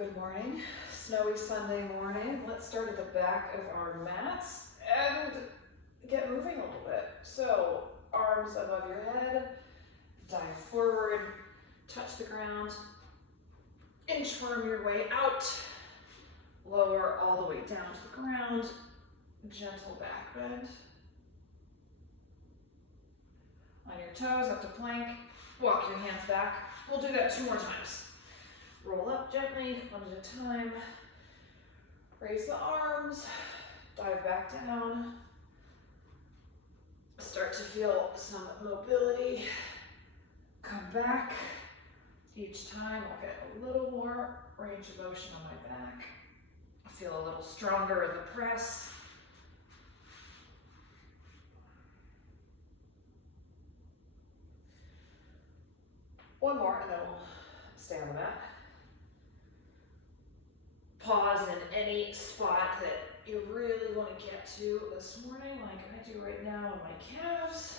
Good morning, snowy Sunday morning. Let's start at the back of our mats and get moving a little bit. So arms above your head, dive forward, touch the ground, inchworm your way out, lower all the way down to the ground, gentle back bend. On your toes, up to plank, walk your hands back. We'll do that 2 more times. Roll up gently, one at a time. Raise the arms, dive back down. Start to feel some mobility. Come back. Each time I'll get a little more range of motion on my back. I feel a little stronger in the press. One more and then we'll stay on the mat. Pause in any spot that you really want to get to this morning, like I do right now in my calves.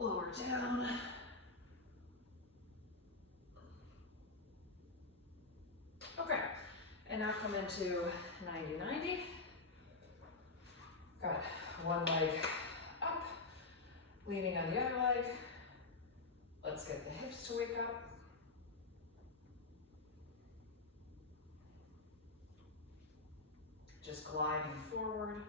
Lower down. Okay, and now come into 90-90. Got one leg up, leaning on the other leg. Let's get the hips to wake up. Just gliding forward.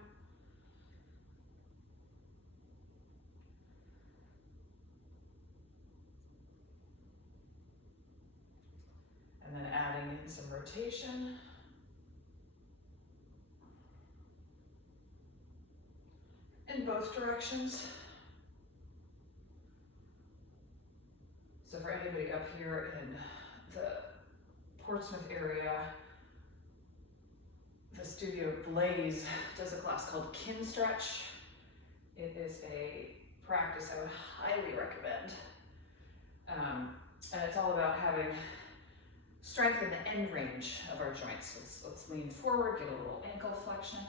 And then adding in some rotation. In both directions. So for anybody up here in the Portsmouth area, the Studio Blaze does a class called Kin Stretch. It is a practice I would highly recommend. And it's all about having strength in the end range of our joints. Let's lean forward, get a little ankle flexion.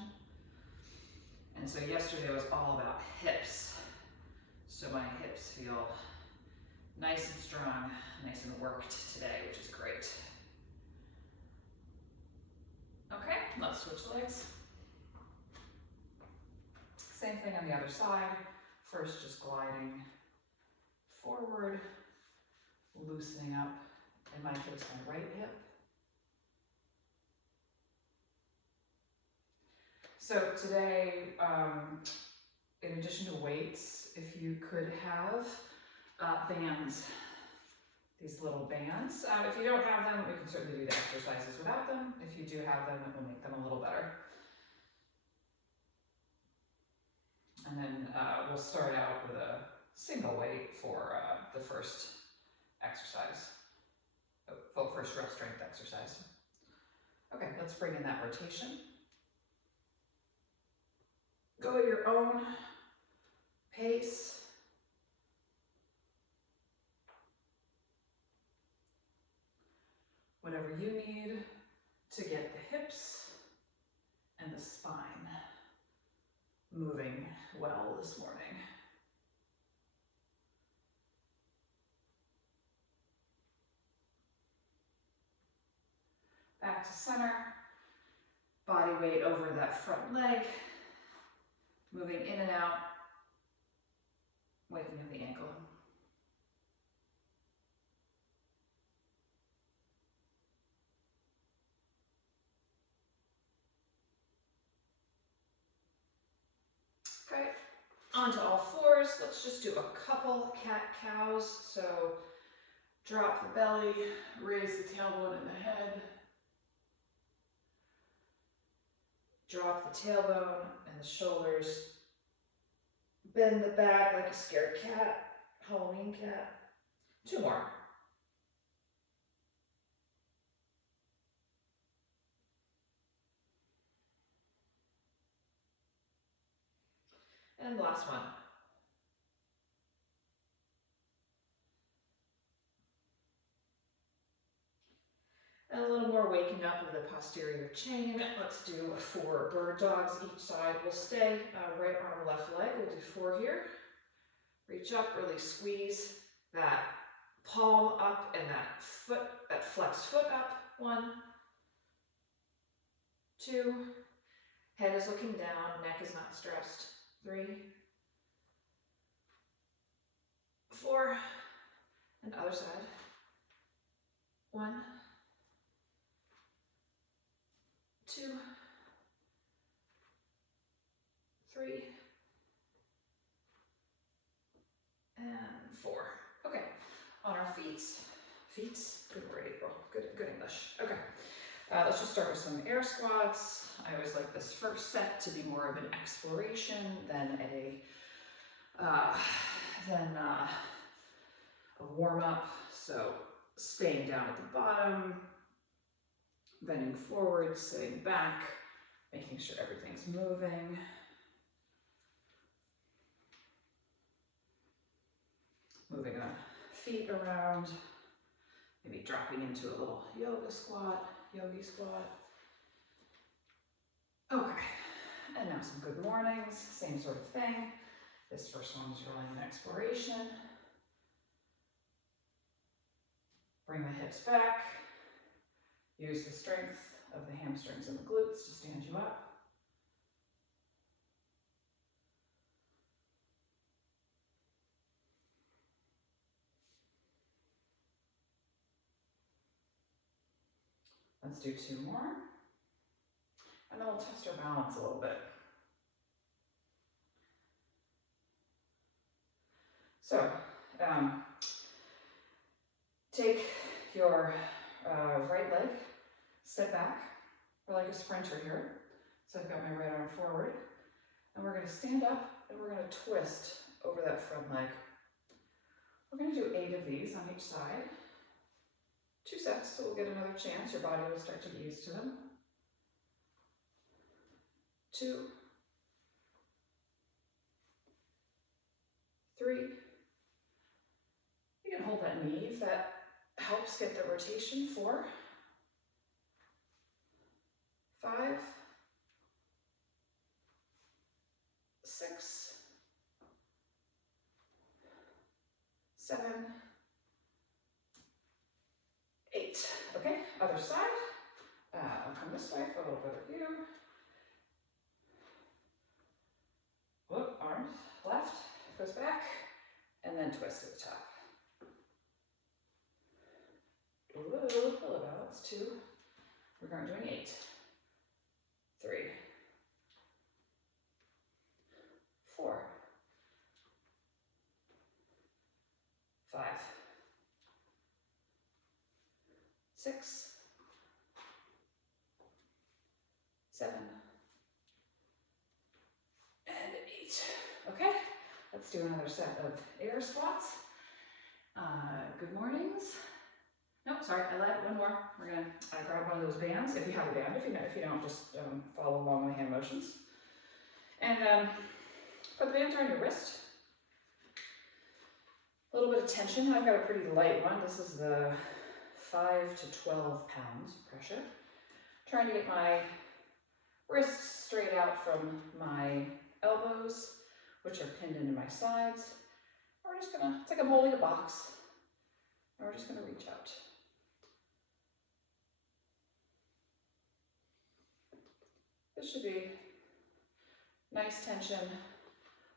And so yesterday was all about hips. So my hips feel nice and strong, nice and worked today, which is great. Okay, let's switch legs. Same thing on the other side. First, just gliding forward, loosening up, in my case, my right hip. So today, in addition to weights, if you could have bands, these little bands. If you don't have them, we can certainly do the exercises without them. If you do have them, it will make them a little better. And then we'll start out with a single weight for the first exercise, the first real strength exercise. Okay, let's bring in that rotation. Go at your own pace. Whatever you need to get the hips and the spine moving well this morning. Back to center, body weight over that front leg, moving in and out, waking up the ankle. Okay, onto all fours. Let's just do a couple cat-cows. So drop the belly, raise the tailbone and the head. Drop the tailbone and the shoulders. Bend the back like a scared cat, Halloween cat. 2 more. And last one. And a little more waking up of the posterior chain. Let's do 4 bird dogs each side. We'll stay right arm, left leg. We'll do 4 here. Reach up, really squeeze that palm up and that flexed foot up. 1, 2, head is looking down, neck is not stressed. 3, 4, and other side. 1, 2, 3, and 4. Okay, on our feet. Good word, April. Good English. Okay, let's just start with some air squats. I always like this first set to be more of an exploration than a warm up. So staying down at the bottom, bending forward, sitting back, making sure everything's moving. Moving the feet around, maybe dropping into a little yogi squat. Okay, and now some good mornings, same sort of thing. This first one is really an exploration. Bring the hips back. Use the strength of the hamstrings and the glutes to stand you up. Let's do 2 more. And then we'll test our balance a little bit. So, take your right leg, step back. We're like a sprinter here. So I've got my right arm forward. And we're going to stand up and we're going to twist over that front leg. We're going to do 8 of these on each side. 2 sets, so we'll get another chance. Your body will start to get used to them. 2, 3. You can hold that knee if that helps get the rotation. 4, 5, 6, 7, 8. Okay, other side. I'll come this way for a little better view. Whoop, arms left, goes back, and then twist at the top. Ooh, pillow balance. 2. We're going doing 8. 3, 4, 5, 6, 7, and 8. Okay, let's do another set of air squats. Good mornings. No, sorry, I lied. 1 more. We're gonna grab one of those bands if you have a band. If you don't, just follow along with the hand motions. And put the bands around your wrist. A little bit of tension. I've got a pretty light one. This is the 5 to 12 pounds pressure. Trying to get my wrists straight out from my elbows, which are pinned into my sides. We're just gonna, it's like I'm holding a box. And we're just gonna reach out. This should be nice tension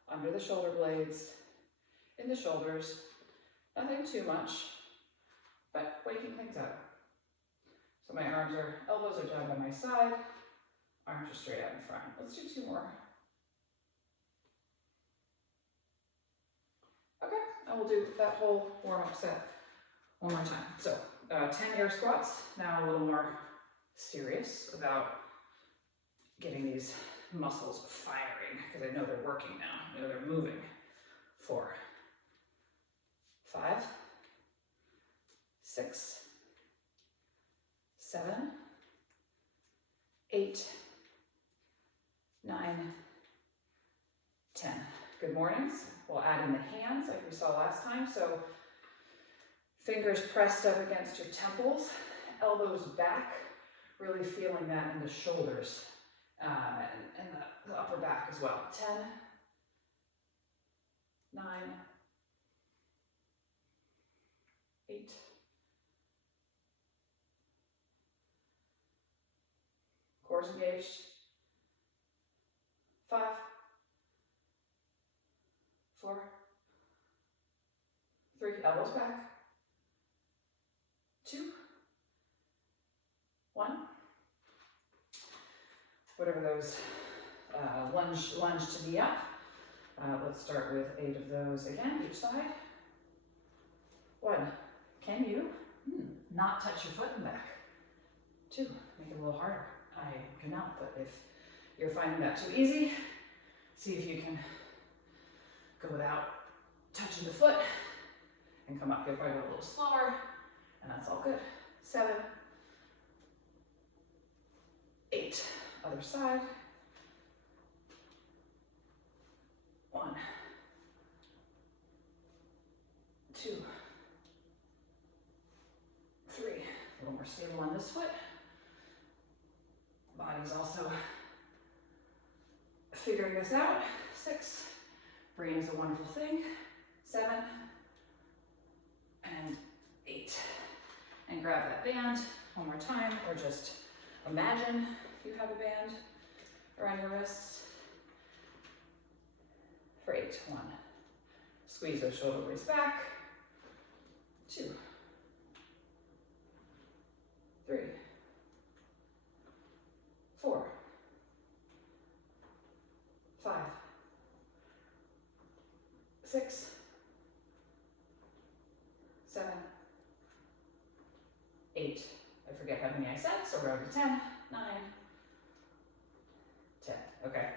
under the shoulder blades, in the shoulders. Nothing too much, but waking things up. So my elbows are down by my side, arms are straight out in front. Let's do 2 more. Okay, and we'll do that whole warm-up set 1 more time. So 10 air squats, now a little more serious about getting these muscles firing, because I know they're working now, I know they're moving. 4, 5, 6, 7, 8, 9, 10. Good mornings. We'll add in the hands like we saw last time. So fingers pressed up against your temples, elbows back, really feeling that in the shoulders and the upper back as well. 10, 9, 8, cores engaged. 5, 4, 3, elbows back. 2, 1. Whatever those lunge to knee up. Let's start with 8 of those again, each side. 1. Can you not touch your foot and back? 2. Make it a little harder. I cannot, but if you're finding that too easy, see if you can go without touching the foot and come up. You'll probably go a little slower, and that's all good. 7, 8. Other side. 1, 2, 3. A little more stable on this foot. Body's also figuring this out. 6. Brain is a wonderful thing. 7 and 8. And grab that band one more time, or just imagine you have a band around your wrists. For 8. 1. Squeeze those shoulder blades back. 2, 3, 4, 5, 6, 7, 8. I forget how many I said, so we're over 10, 9, 10. Okay.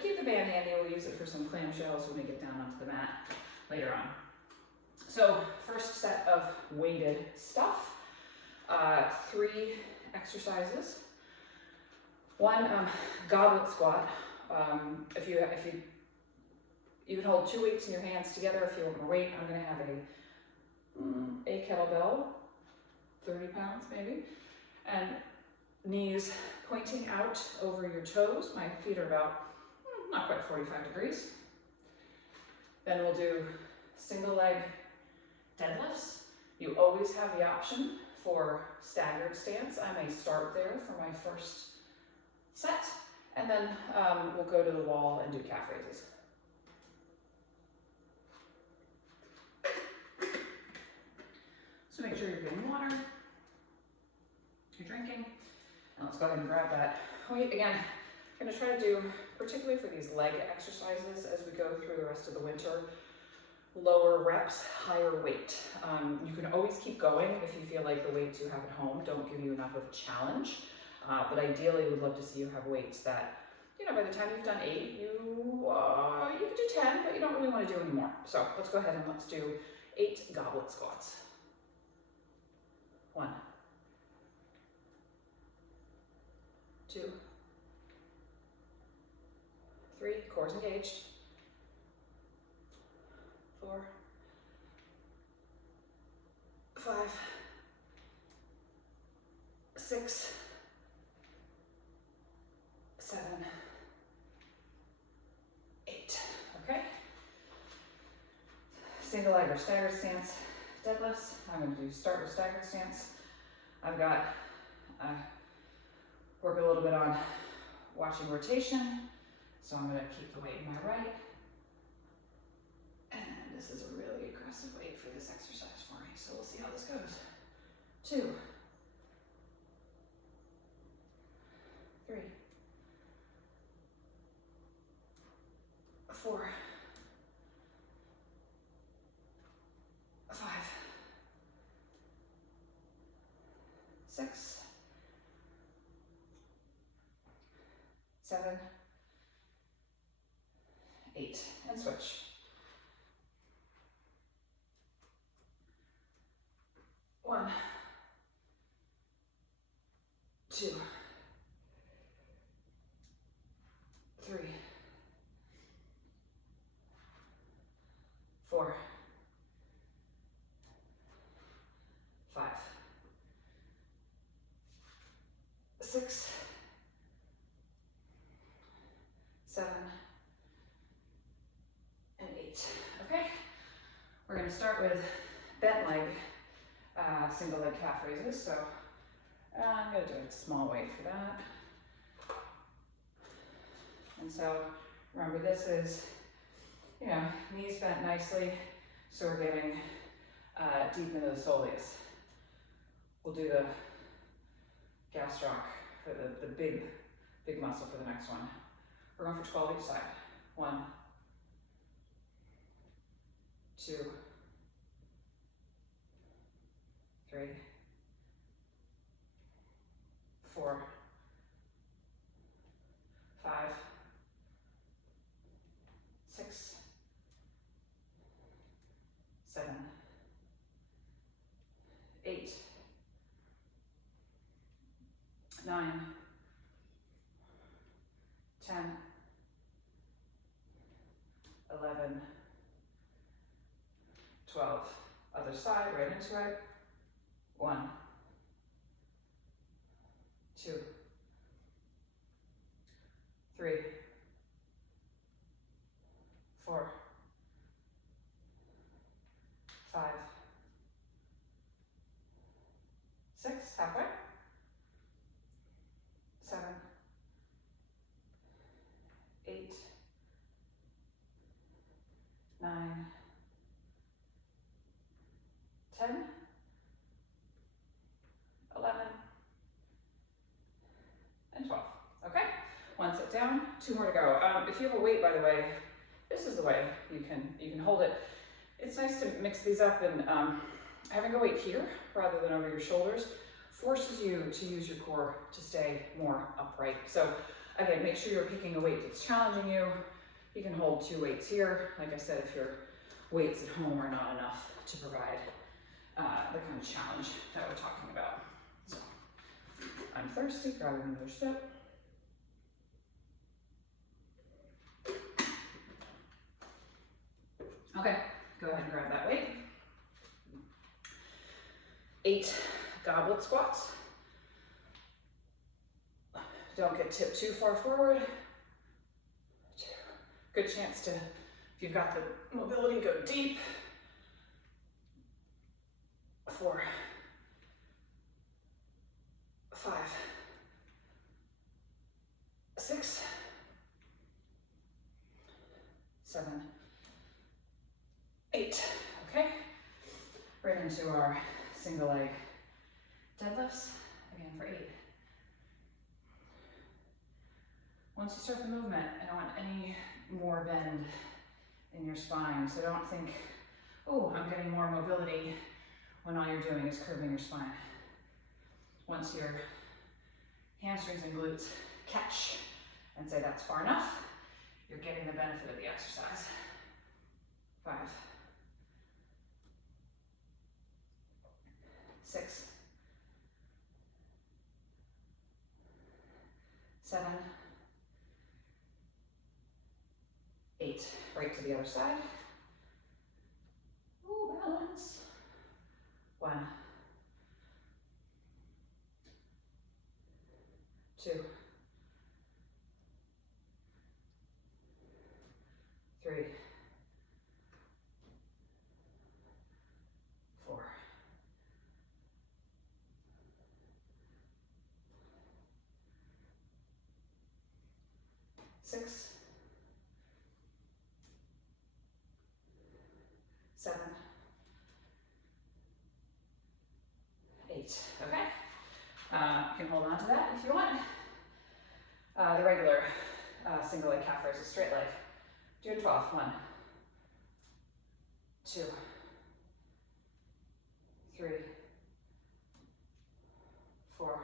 Keep the band handy. We'll use it for some clamshells when we get down onto the mat later on. So first set of weighted stuff. 3 exercises. 1 goblet squat. If you can hold 2 weights in your hands together if you want more weight. I'm going to have a kettlebell, 30 pounds maybe, and knees pointing out over your toes. My feet are about not quite 45 degrees. Then we'll do single leg deadlifts. You always have the option for staggered stance. I may start there for my first set, and then we'll go to the wall and do calf raises. So make sure you're getting water, you're drinking, and let's go ahead and grab that weight. Again, I'm going to try to do, particularly for these leg exercises as we go through the rest of the winter, lower reps, higher weight. You can always keep going if you feel like the weights you have at home don't give you enough of a challenge. But ideally, we'd love to see you have weights that, by the time you've done 8, you can do 10, but you don't really want to do any more. So let's go ahead and let's do 8 goblet squats. 1, 2, 3, cores engaged. 4, 5, 6, 7, 8. Okay. Single leg or staggered stance deadlifts. I'm going to start with staggered stance. I've got work a little bit on watching rotation. So I'm going to keep the weight in my right. And this is a really aggressive weight for this exercise for me. So we'll see how this goes. 2, 3, 4, 5, 6, 7, 8, and switch. 1, 2, 3, 4, 5, 6, 7, and 8. Okay, we're going to start with bent leg single leg calf raises. So I'm going to do a small weight for that. And so remember, this is, you know, knees bent nicely, so we're getting deep into the soleus. We'll do the gastroc for the big muscle for the next one. We're going for 12 each side. 1, 2, 3, 4, 5, 6, 7, 8, 9, 10, 11, 12. Other side, right into it. 1, 2, 3, 4, 5, 6, halfway. 7, 8, 9, 10, 11, and 12. Okay, one sit down, 2 more to go. If you have a weight, by the way, this is the way you can hold it. It's nice to mix these up, and having a weight here rather than over your shoulders forces you to use your core to stay more upright. So again, make sure you're picking a weight that's challenging you. You can hold 2 weights here. Like I said, if your weights at home are not enough to provide the kind of challenge that we're talking about. So I'm thirsty, grab another sip. Okay, go ahead and grab that weight. 8 goblet squats. Don't get tipped too far forward. 2. Good chance to, if you've got the mobility, go deep. 4, 5, 6, 7, 8. Okay, right into our single leg deadlifts, again for 8. Once you start the movement, I don't want any more bend in your spine, so don't think, oh, I'm getting more mobility, when all you're doing is curving your spine. Once your hamstrings and glutes catch and say that's far enough, you're getting the benefit of the exercise. 5, 6, 7, 8. Right to the other side. Ooh, balance. 1, 2, 3, 4, 6, 7, 8. Okay. You can hold on to that if you want. The regular single leg calf raise is straight leg. Do a 12. 1, 2, 3, 4,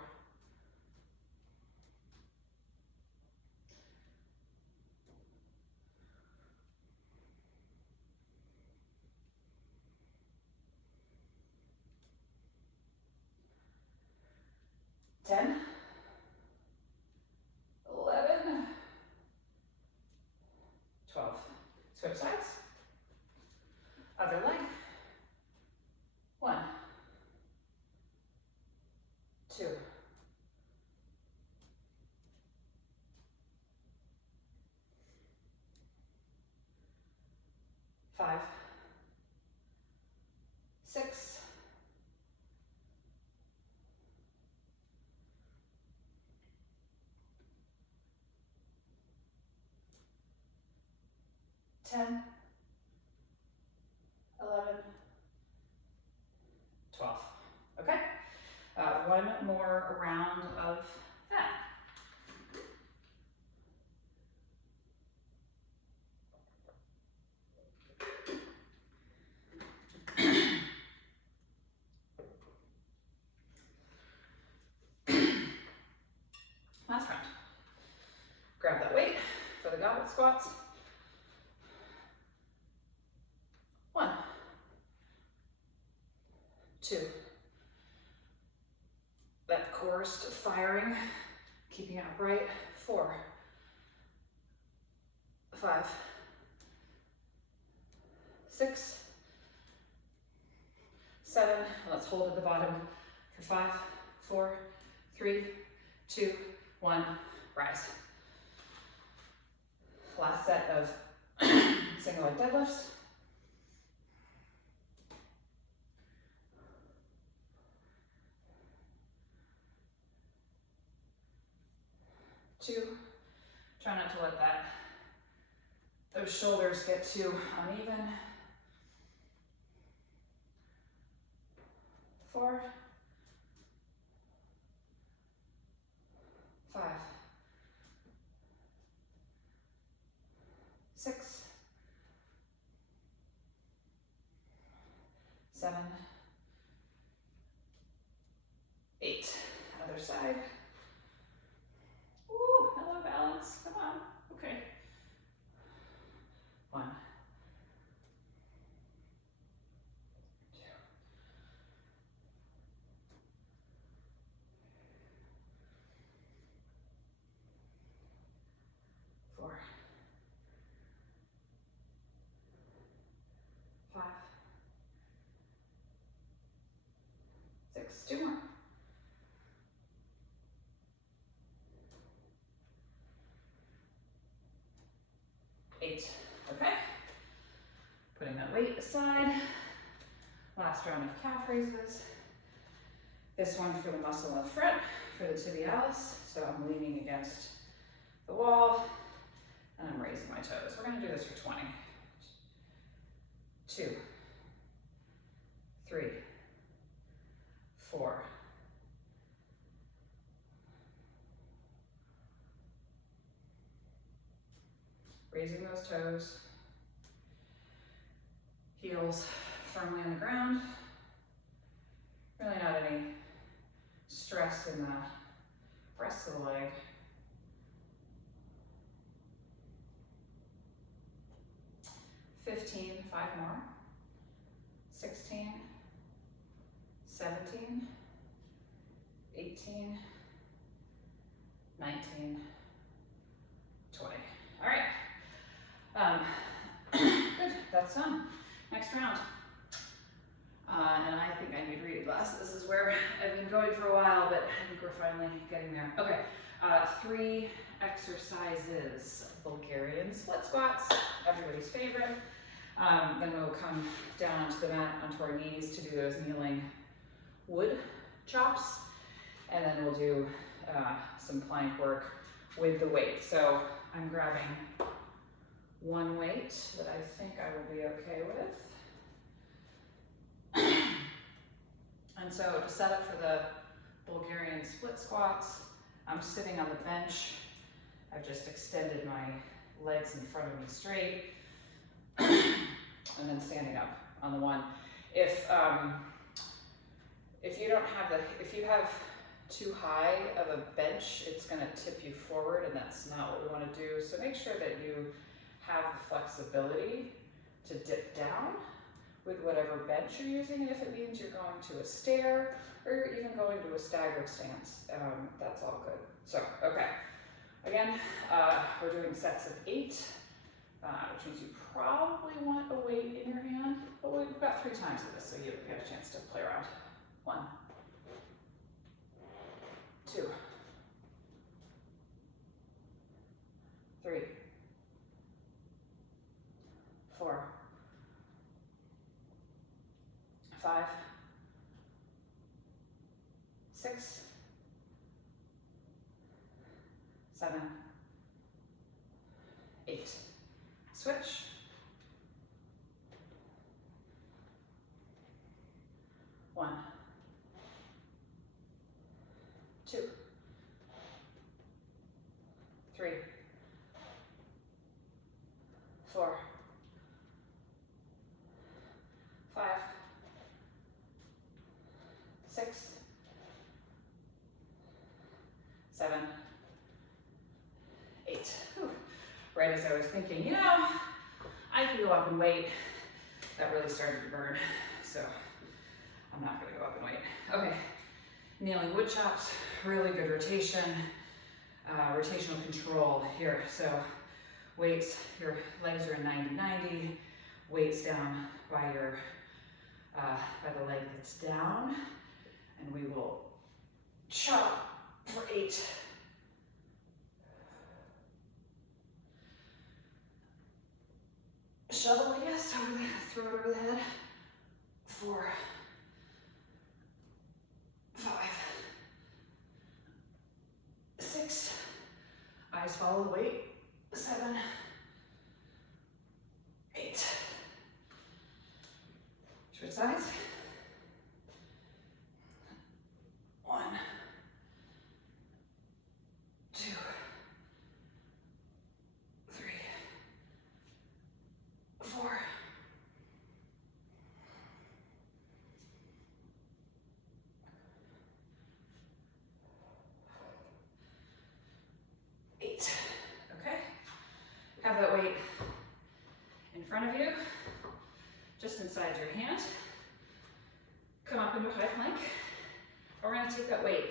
10, 11, 12. Switch sides. Other leg. 1, 2, 5, 6, 7, 10, 11, 12. Okay, one more round of that. Last round. Grab that weight for the goblet squats. 1, 2. That core still firing, keeping it upright. 4, 5, 6, 7. Let's hold at the bottom for 5, 4, 3, 2, 1. Rise. Last set of single leg deadlifts. 2. Try not to let those shoulders get too uneven. 4, 5, 6, 7, 8. Other side. Ooh, hello balance. Come on. Okay. 1, 2, 4, 5, 6. 2 more. 8. Okay. Putting that weight aside. Last round of calf raises. This one for the muscle in front, for the tibialis. So I'm leaning against the wall and I'm raising my toes. We're going to do this for 20. 2, 3, 4, raising those toes, heels firmly on the ground. Really not any stress in the rest of the leg. 15, 5 more. 16, 17, 18, 19, 20. All right. Good, that's done. Next round. And I think I need reading glasses. This is where I've been going for a while, but I think we're finally getting there. Okay, 3 exercises. Bulgarian split squats, everybody's favorite. Then we'll come down onto the mat, onto our knees to do those kneeling wood chops. And then we'll do some plank work with the weight. So I'm grabbing one weight that I think I will be okay with. And so to set up for the Bulgarian split squats, I'm sitting on the bench. I've just extended my legs in front of me straight, and then standing up on the one. If you don't have if you have too high of a bench, it's going to tip you forward, and that's not what we want to do. So make sure that you have the flexibility to dip down with whatever bench you're using, and if it means you're going to a stair or even going to a staggered stance, that's all good. So, okay, again, we're doing sets of 8, which means you probably want a weight in your hand, but we've got 3 times of this, so you get a chance to play around. 1, 2, 3, 4, 5, 6, 7, 8. Switch. 2, 3, 4, 5, 6, 7, 8. Whew. Right as I was thinking, you know, I could go up and weight, that really started to burn, so I'm not gonna go up and weight. Okay, kneeling wood chops, really good rotation, rotational control here. So weights, your legs are in 90-90, weights down by your, by the leg that's down, and we will chop for 8. Shovel, I guess, throw it over the head. 4, 5, 6, eyes follow the weight. 7, 8. Switch sides. 1, 2, 3, 4, 8. Okay. Have that weight in front of you, just inside your hand. Come up into high plank. We're going to take that weight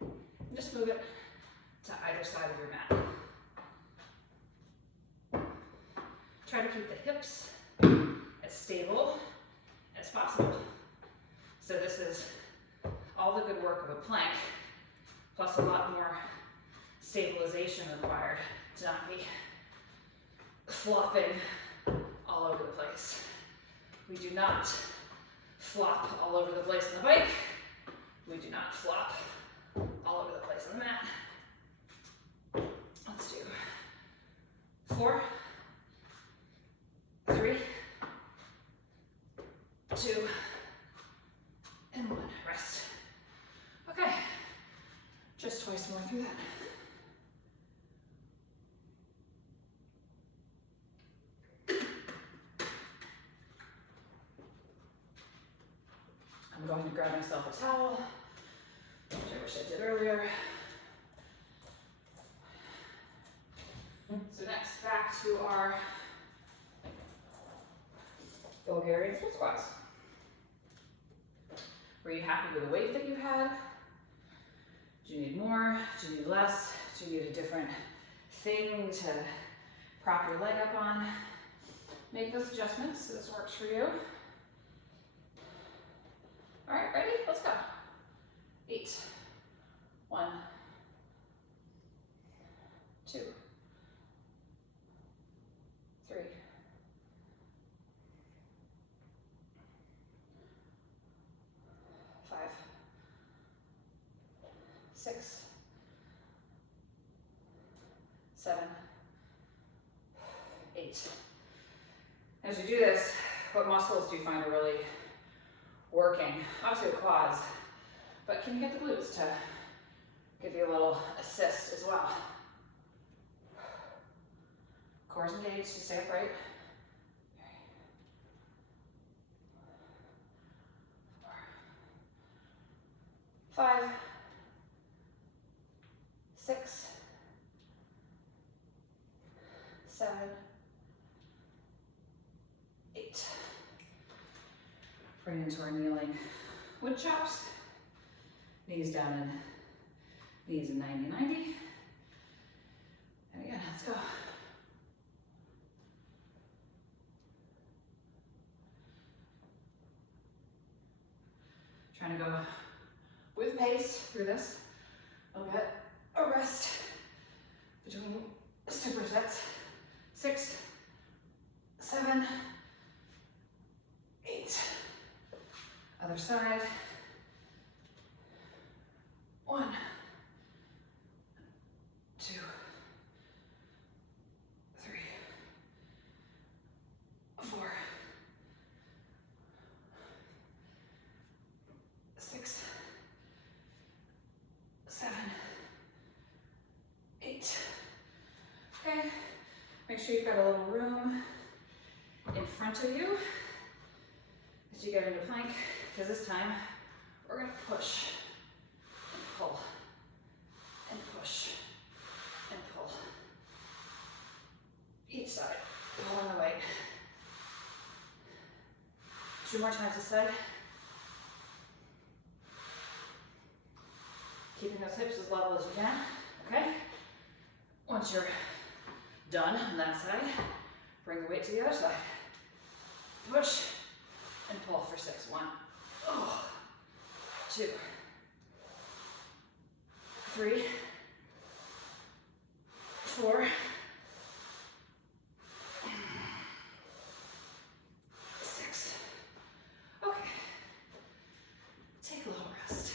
and just move it to either side of your mat. Try to keep the hips as stable as possible. So this is all the good work of a plank, plus a lot more stabilization required to not be flopping all over the place. We do not flop all over the place on the bike. We do not flop all over the place on the mat. Let's do 4, 3, 2, and 1. Rest. Okay, just twice more through that. I'm going to grab myself a towel, which I wish I did earlier. So next, back to our Bulgarian split squats. Were you happy with the weight that you had? Do you need more? Do you need less? Do you need a different thing to prop your leg up on? Make those adjustments so this works for you. All right, ready? Let's go. 8, 1, 2, 3, 5, 6, 7, 8. As you do this, what muscles do you find are really working? Obviously the quads, but can you get the glutes to give you a little assist as well? Core's engaged, to stay upright. 4, 5, 6, 7, 8. Bring into our kneeling wood chops. Knees down and knees in 90-90. And again, let's go. Trying to go with pace through this. I'll get a rest between supersets. 6, 7, 8. Other side. 1, 2, 3, 4, 6, 7, sure you've got a little room in front of you as you get into plank, because this time we're gonna push and pull and push and pull. Each side, pulling the weight. 2 more times this side. Keeping those hips as level as you can, okay? Once you're done on that side, bring the weight to the other side. Push and pull for 6. 1, 2, 3, 4, 6. Okay. Take a little rest.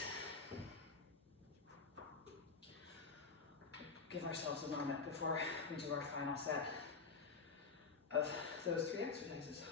Give ourselves a moment before we do our final set of those 3 exercises.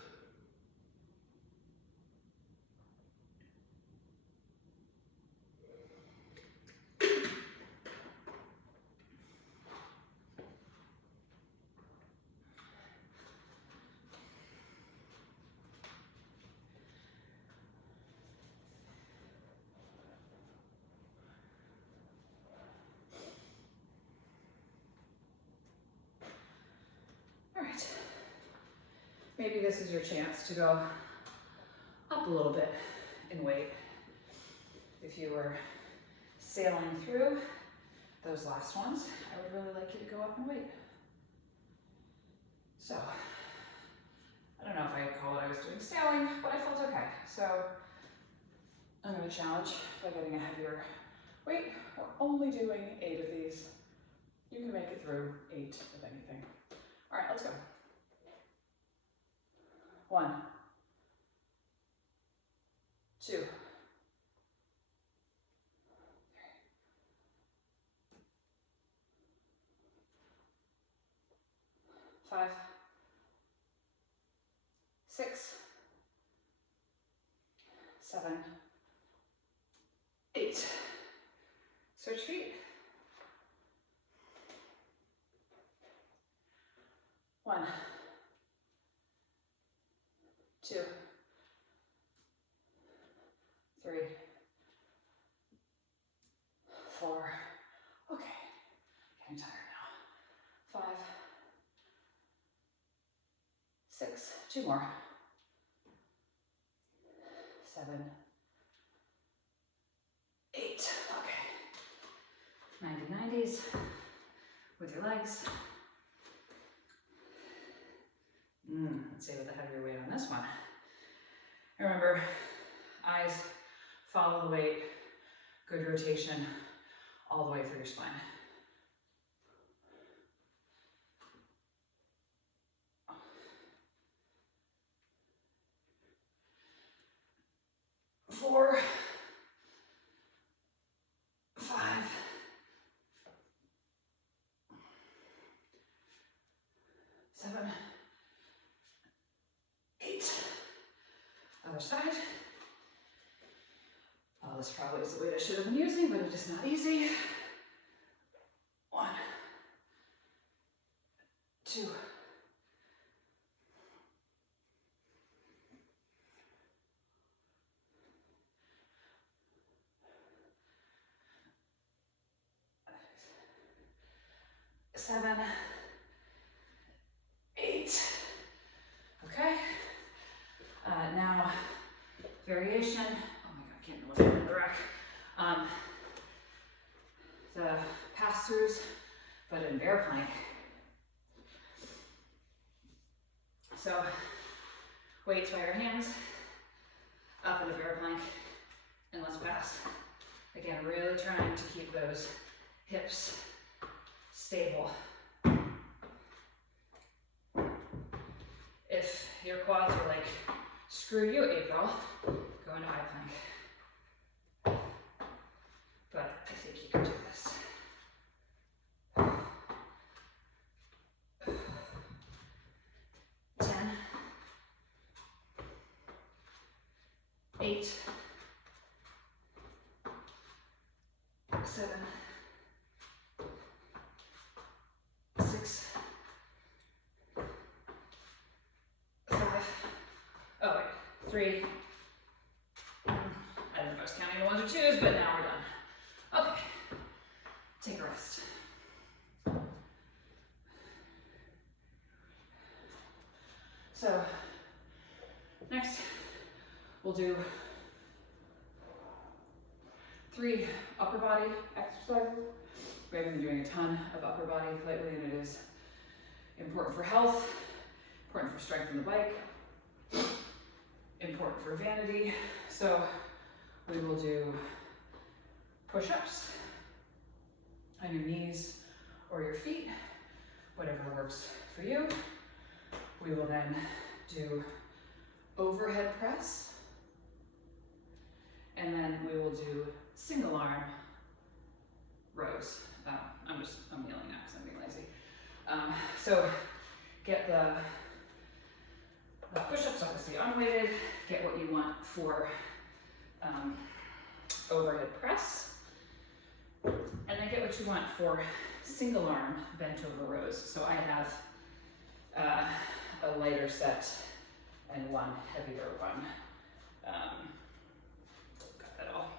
Maybe this is your chance to go up a little bit in weight. If you were sailing through those last ones, I would really like you to go up in weight. So, I don't know if I'd call what I was doing sailing, but I felt okay. So, I'm going to challenge by getting a heavier weight. We're only doing 8 of these. You can make it through 8 of anything. All right, let's go. 1, 2, 3, 5, 6, 7, 8. Switch feet. 1, 2, 3, 4. Okay, getting tired now. 5, 6. 2 more. 7, 8. Okay. 90s with your legs. Let's see with the heavier weight on this one. Remember, eyes follow the weight, good rotation all the way through your spine. Four, 5, 7, 8. Other side. Oh, this probably is the weight I should have been using, but it is not easy. 1, 2, 7, 8. Okay. Now, variation. Oh my God, I can't look at the rack. The pass-throughs, but in bear plank. So, weights by your hands, up in the bear plank, and let's pass. Again, really trying to keep those hips stable. If your quads are like, screw you, April, go into high plank. But I think you can do this. 10, 8, 7, 6, 3. I don't know if I was counting the 1s or 2s, but now we're done. Okay, take a rest. So, next, we'll do 3 upper body exercises. We haven't been doing a ton of upper body lately, and it is important for health, important for strength in the bike, important for vanity. So we will do push-ups on your knees or your feet, whatever works for you. We will then do overhead press, and then we will do single arm rows. I'm kneeling now because I'm being lazy. So get the push-ups obviously unweighted, get what you want for overhead press, and then get what you want for single arm bent over rows. So I have a lighter set and one heavier one. Got that all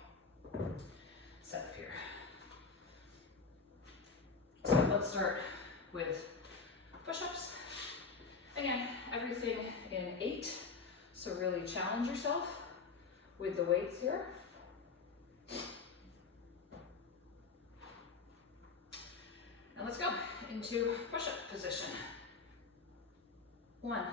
set up here. So let's start with push-ups. Again, everything in 8. So really challenge yourself with the weights here. And let's go into push-up position. 1,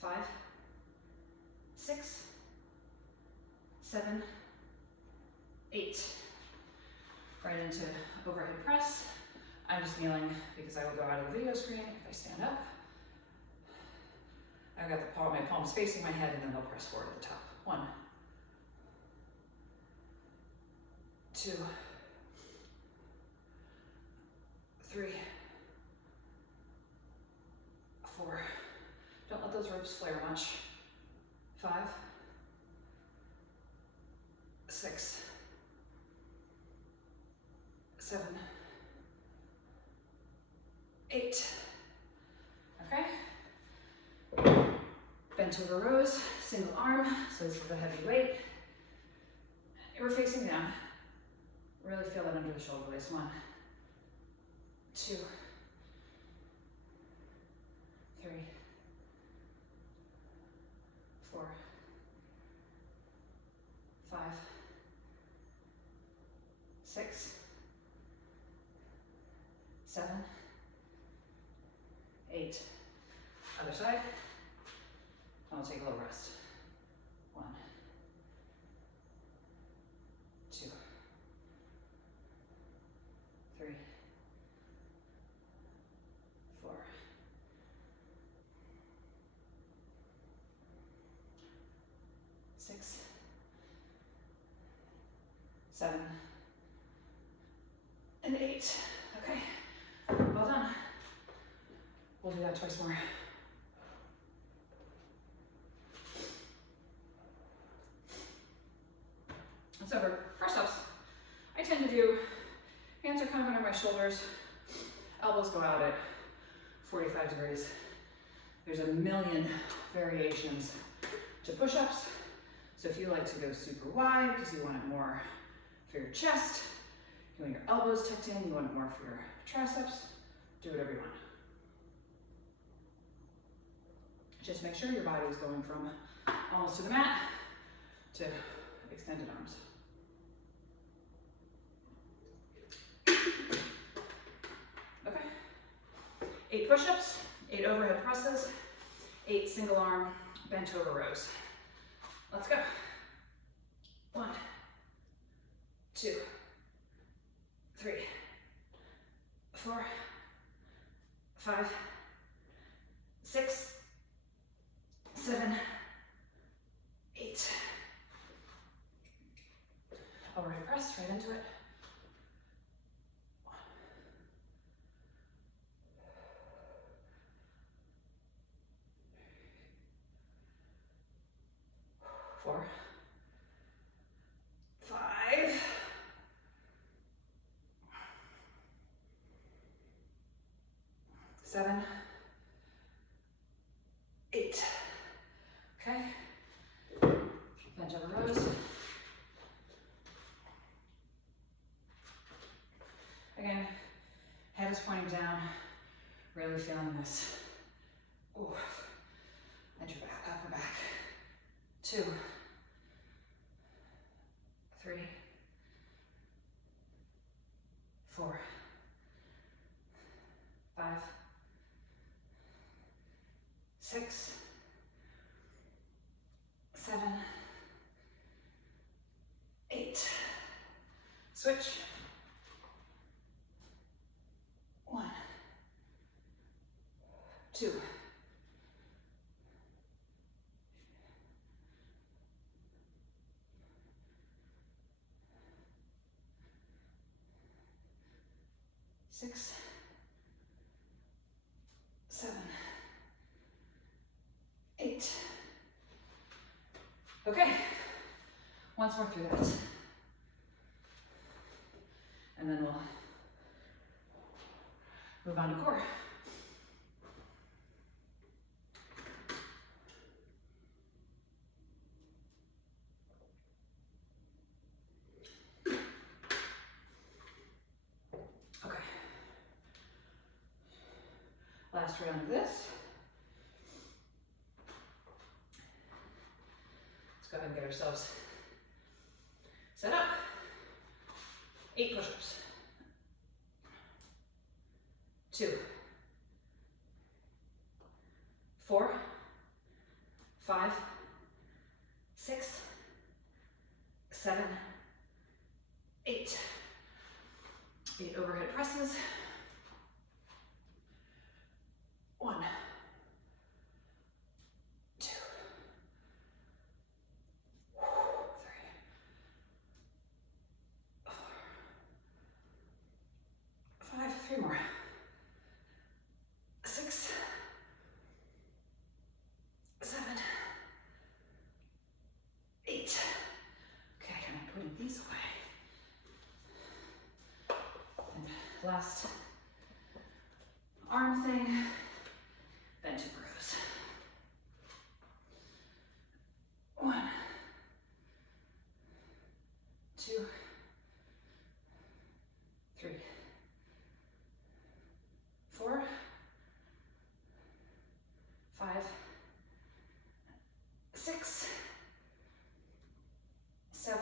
5, 6, 7, 8. Right into overhead press. I'm just kneeling because I will go out of the video screen if I stand up. I've got my palms facing my head, and then they'll press forward at the top. 1, 2, 3, 4. Don't let those ropes flare much. 5, 6, 7, 8. Okay. Bent over rows, single arm, so this is a heavy weight. And we're facing down. Really feel that under the shoulder blades. 1, 2, 3, 4, 5, 6, 7, 8. Other side. And we'll take a little rest. 1, 2, 3, 4, 6, 7, and 8. Okay, well done. We'll do that twice more. So for press-ups, I tend to do, hands are kind of under my shoulders, elbows go out at 45 degrees. There's a million variations to push-ups. So if you like to go super wide because you want it more for your chest, you want your elbows tucked in, you want it more for your triceps, do whatever you want. Just make sure your body is going from almost to the mat to extended arms. Okay. 8 push-ups, 8 overhead presses, 8 single arm bent over rows. Let's go. 1, 2, 3, 4, 5, 6, 7, 8. Overhead press right into it. 1, 4, 5, 7, 8. Okay. Bend over rows. Again, head is pointing down, really feeling this. Ooh. And your back, upper back. 2, 3, 4, 5, 6, 7, 8. Switch. 1, 2, 6, 7, 8. Okay, once more through that. And then we'll move on to core. Okay. Last round of this. Let's go ahead and get ourselves set up. 8 push-ups. 2, 4, 5, 6, 7, 8. 8 overhead presses. 1, 2, 3, 4, 5, 3 more. 6, 7, 8. Okay, I'm putting these away. And last arm thing, bend to rows. 1, 2, 3, 4, 5, 6, 7,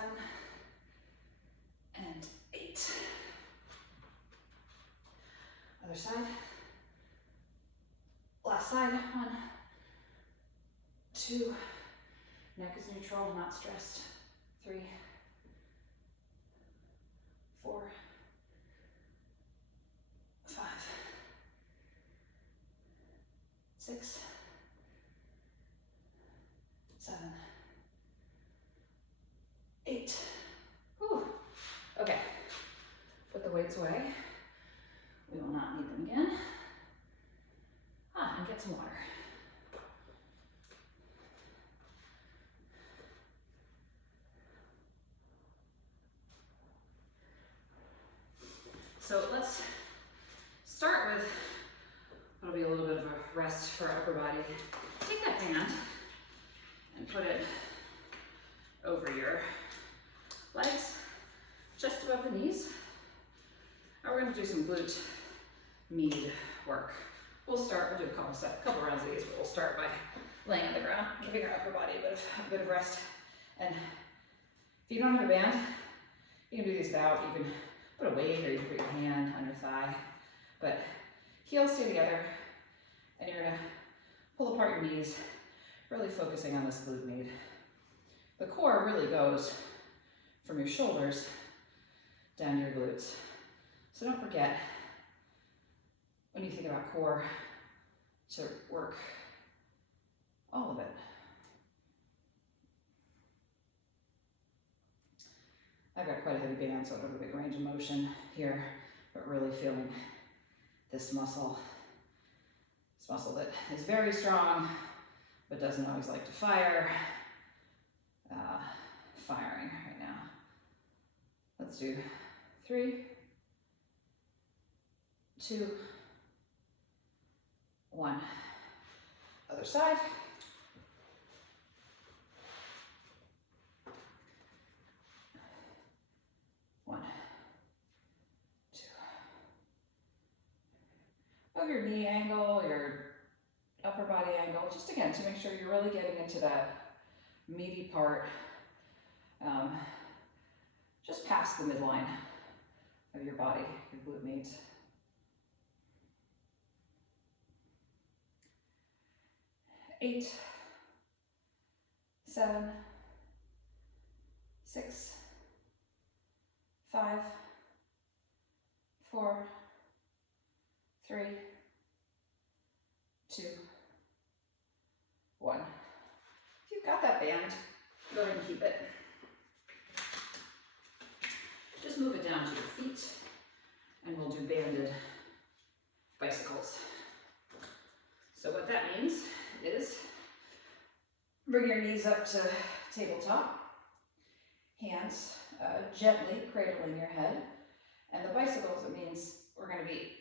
and 8. Other side. Last side. 1, 2. Neck is neutral, not stressed. 3, 4, 5, 6, 7, 8. Whew. Okay. Put the weights away. We will not need them again. And get some water. So let's start with what'll be a little bit of a rest for our upper body. Take that band and put it over your legs, just above the knees. And we're going to do some glute med work. We'll do a couple rounds of these, but we'll start by laying on the ground, giving our upper body a bit of rest. And if you don't have a band, you can do these without. You can put a weight or you can put your hand on your thigh. But heels stay together, and you're gonna pull apart your knees, really focusing on this glute med. The core really goes from your shoulders down to your glutes. So don't forget, when you think about core, to work all of it. I've got quite a heavy band, so I don't have a big range of motion here, but really feeling this muscle. This muscle that is very strong, but doesn't always like to fire. Firing right now. Let's do 3, 2, 1. Other side. 1, 2. Of your knee angle, your upper body angle, just again to make sure you're really getting into that meaty part, just past the midline of your body, your glute med. 8, 7, 6, 5, 4, 3, 2, 1. If you've got that band, go ahead and keep it. Just move it down to your feet, and we'll do banded bicycles. So what that means is bring your knees up to tabletop, hands gently cradling your head, and the bicycles, it means we're going to be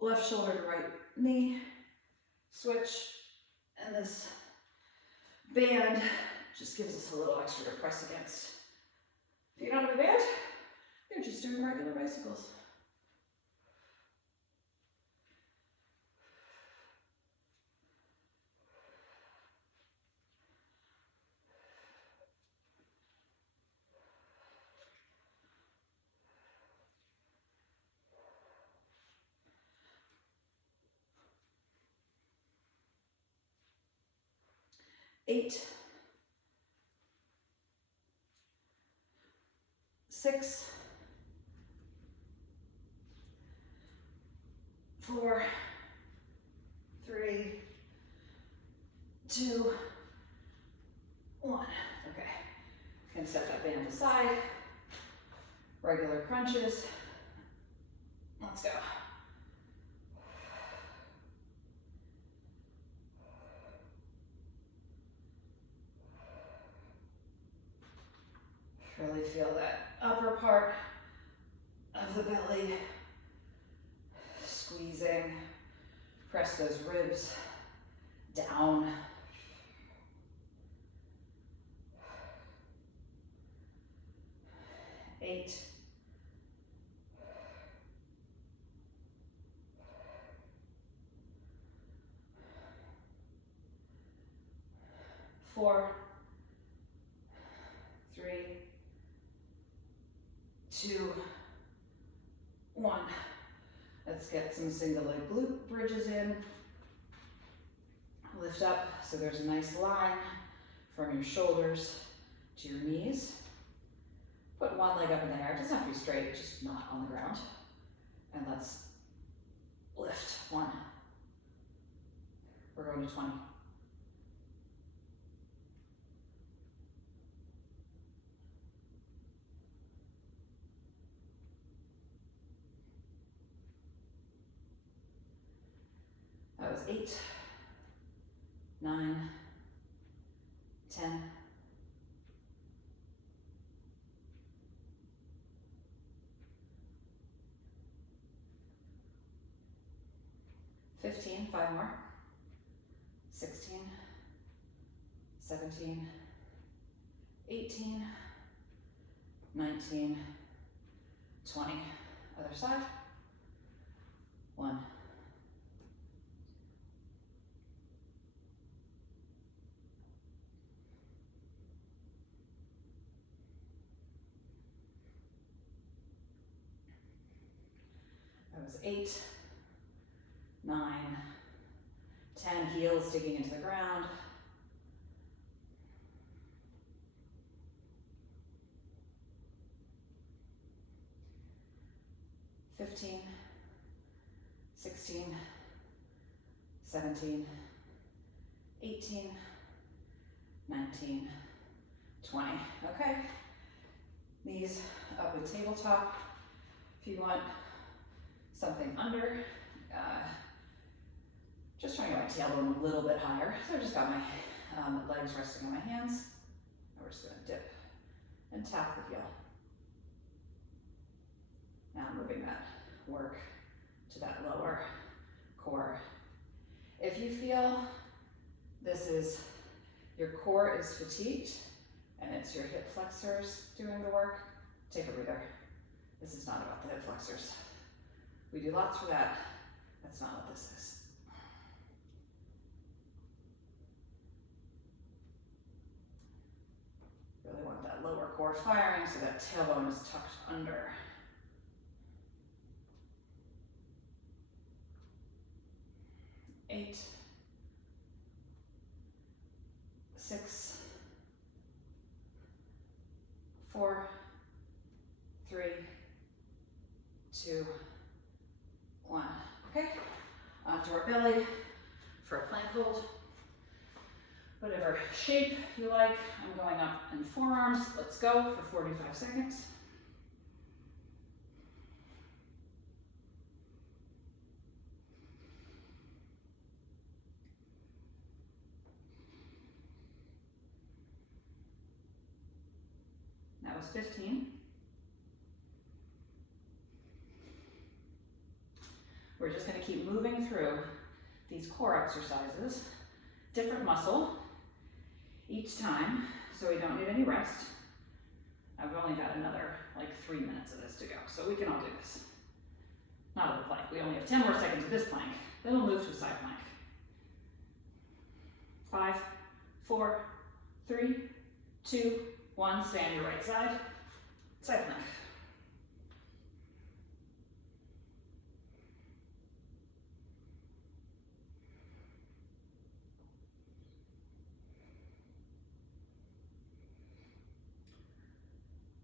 left shoulder to right knee, switch, and this band just gives us a little extra to press against. If you don't have a band, you're just doing regular bicycles. Eight, 6, 4, 3, 2, 1. Okay. Can set that band aside. Regular crunches. Let's go. Really feel that upper part of the belly squeezing. Press those ribs down. Eight. 4, 3, 2, 1. Let's get some single leg glute bridges in. Lift up so there's a nice line from your shoulders to your knees. Put one leg up in the air. It doesn't have to be straight, just not on the ground. And let's lift. 1. We're going to 20. That was 8, 9, 10, 15, 5 more, 16, 17, 18, 19, 20. Other side. 1. That was 8, 9, 10, heels digging into the ground. 15, 16, 17, 18, 19, 20. Okay, knees up with tabletop. If you want something under, just trying to get my tailbone a little bit higher. So I just got my legs resting on my hands. And we're just gonna dip and tap the heel. Now moving that work to that lower core. If you feel your core is fatigued and it's your hip flexors doing the work, take a breather. This is not about the hip flexors. We do lots for that. That's not what this is. Really want that lower core firing so that tailbone is tucked under. Eight, 6, 4, 3, 2, 1. Okay, onto our belly for a plank hold. Whatever shape you like. I'm going up in forearms. Let's go for 45 seconds. That was 15. We're just going to keep moving through these core exercises, different muscle each time, so we don't need any rest. I've only got another like 3 minutes of this to go, so we can all do this. Not of the plank. We only have 10 more seconds of this plank. Then we'll move to a side plank. 5, 4, 3, 2, 1. Stay on your right side. Side plank.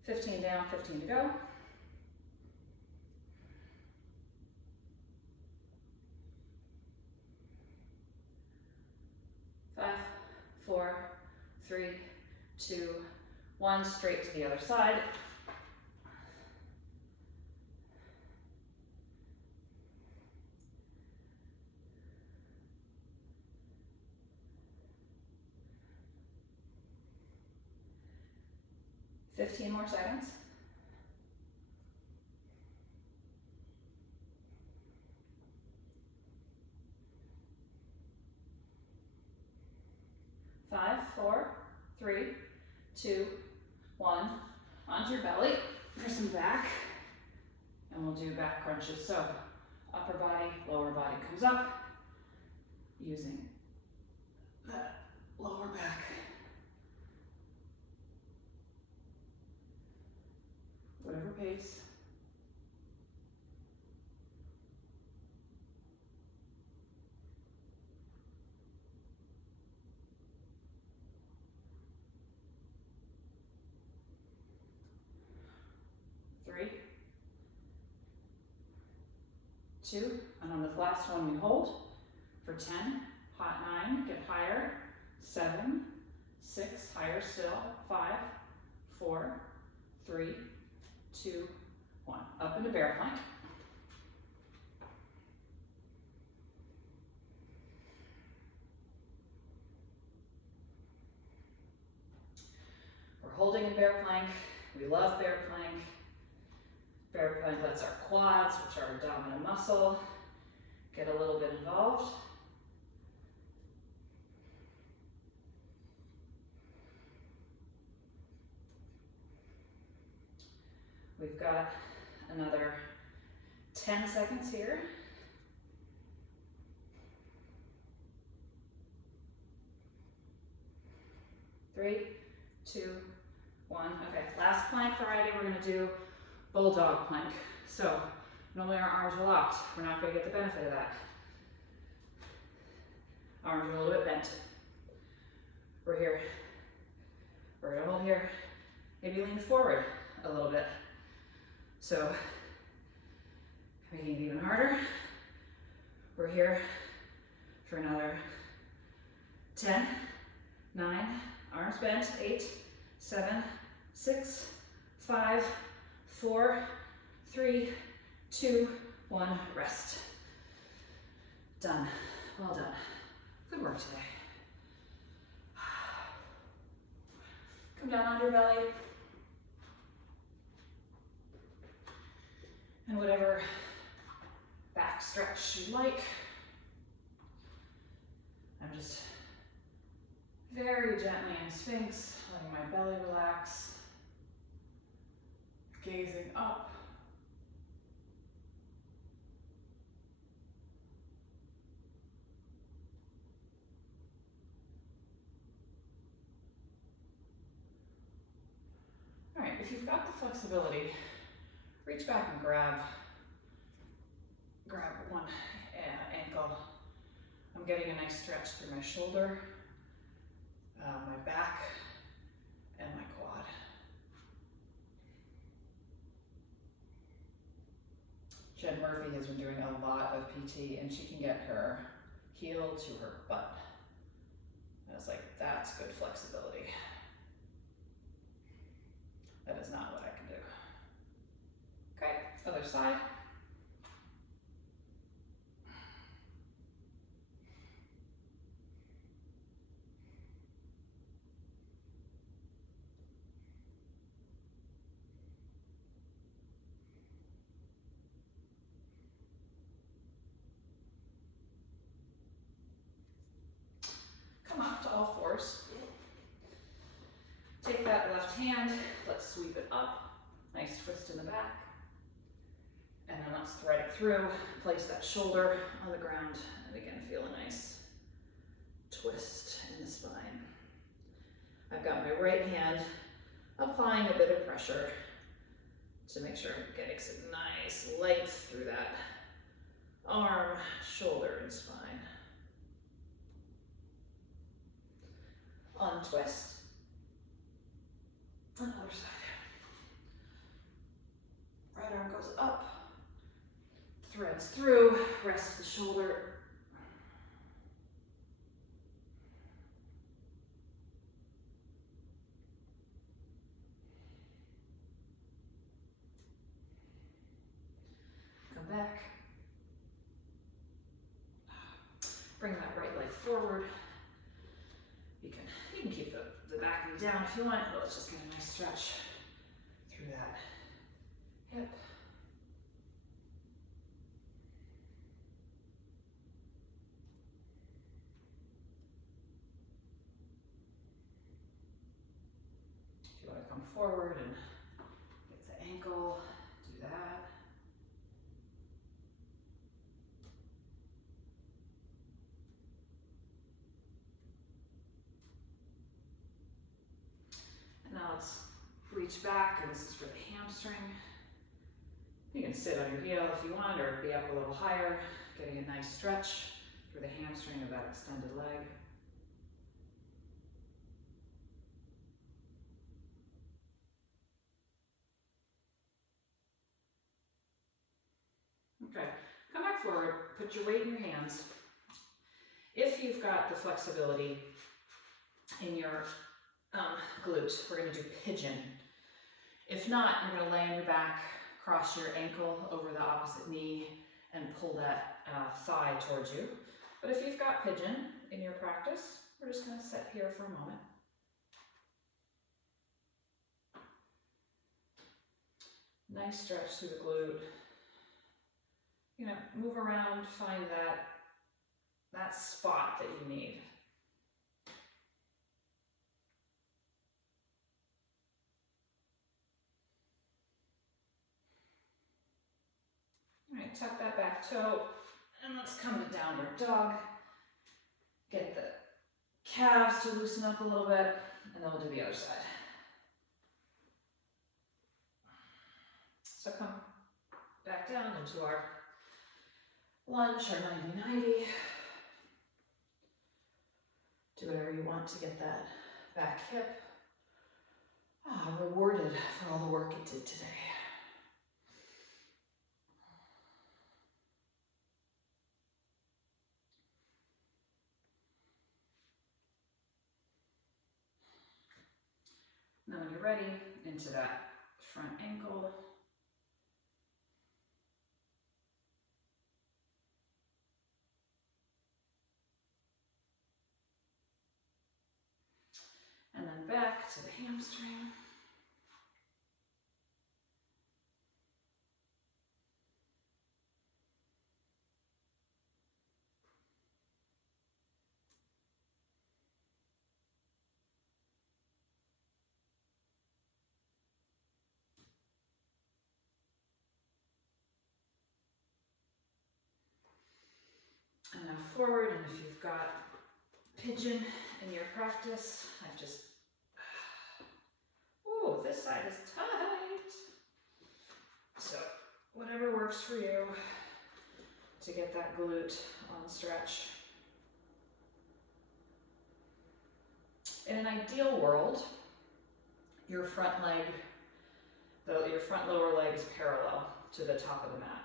$15 down, 15 to go. 5, 4, 3, 2, 1. Straight to the other side. $15 more seconds. 5, 4, 3, 2, 1. Onto your belly for some back. And we'll do back crunches. So upper body, lower body comes up using that lower back. Whatever pace. Three, 2, and on the last one we hold for 10, hot 9, get higher, 7, 6, higher still, 5, 4, 3, 2, 1. Up into bear plank. We're holding in bear plank. We love bear plank. Bear plank lets our quads, which are our dominant muscle, get a little bit involved. We've got another 10 seconds here. Three, 2, 1. Okay, last plank variety, we're gonna do bulldog plank. So normally our arms are locked. We're not gonna get the benefit of that. Arms are a little bit bent. We're here. We're gonna hold here. Maybe lean forward a little bit. So, making it even harder. We're here for another 10, 9, arms bent, 8, 7, 6, 5, 4, 3, 2, 1, rest. Done. Well done. Good work today. Come down on your belly. And whatever back stretch you like. just very gently in Sphinx, letting my belly relax, gazing up. All right, if you've got the flexibility, reach back and grab one ankle. I'm getting a nice stretch through my shoulder, my back, and my quad. Jen Murphy has been doing a lot of PT, and she can get her heel to her butt. I was like, that's good flexibility. That is not what I can do. Okay, other side. Come up to all fours. Take that left hand, let's sweep it up. Nice twist in the back. And then let's thread it through. Place that shoulder on the ground. And again, feel a nice twist in the spine. I've got my right hand applying a bit of pressure to make sure I'm getting some nice length through that arm, shoulder, and spine. Untwist. On the other side. Right arm goes up, threads through, rest the shoulder. Come back. Bring that right leg forward. You can keep the back knee down if you want, but let's just get a nice stretch through that hip. If you want to come forward and get the ankle, do that. Now let's reach back, and this is for the hamstring. You can sit on your heel if you want, or be up a little higher, getting a nice stretch for the hamstring of that extended leg. Okay, come back forward, put your weight in your hands. If you've got the flexibility in your glute, we're going to do pigeon. If not, you're going to lay on your back, cross your ankle over the opposite knee, and pull that thigh towards you. But if you've got pigeon in your practice, we're just going to sit here for a moment. Nice stretch through the glute. You know, move around, find that spot that you need. All right, tuck that back toe, and let's come to downward dog. Get the calves to loosen up a little bit, and then we'll do the other side. So come back down into our lunge, our 90-90. Do whatever you want to get that back hip rewarded for all the work it did today. Now when you're ready, into that front ankle. And then back to the hamstring. now forward, and if you've got pigeon in your practice, I've just, ooh, this side is tight. So whatever works for you to get that glute on the stretch. In an ideal world, your front leg, your front lower leg is parallel to the top of the mat.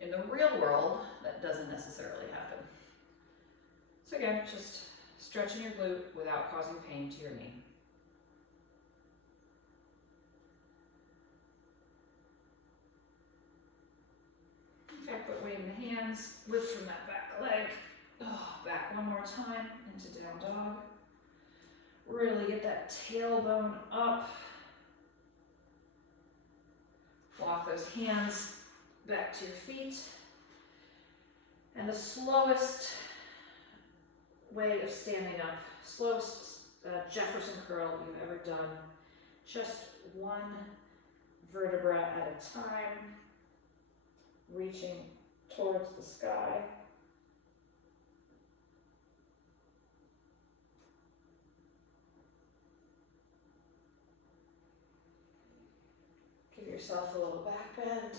In the real world, that doesn't necessarily happen. So again, just stretching your glute without causing pain to your knee. Okay, put weight in the hands, lift from that back leg. Oh, back one more time into down dog. Really get that tailbone up. Walk those hands back to your feet. And the slowest way of standing up, slowest Jefferson curl you've ever done. Just one vertebra at a time, reaching towards the sky. Give yourself a little back bend.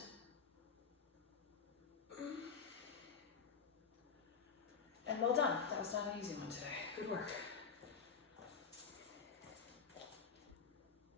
And well done. That was not an easy one today. Good work.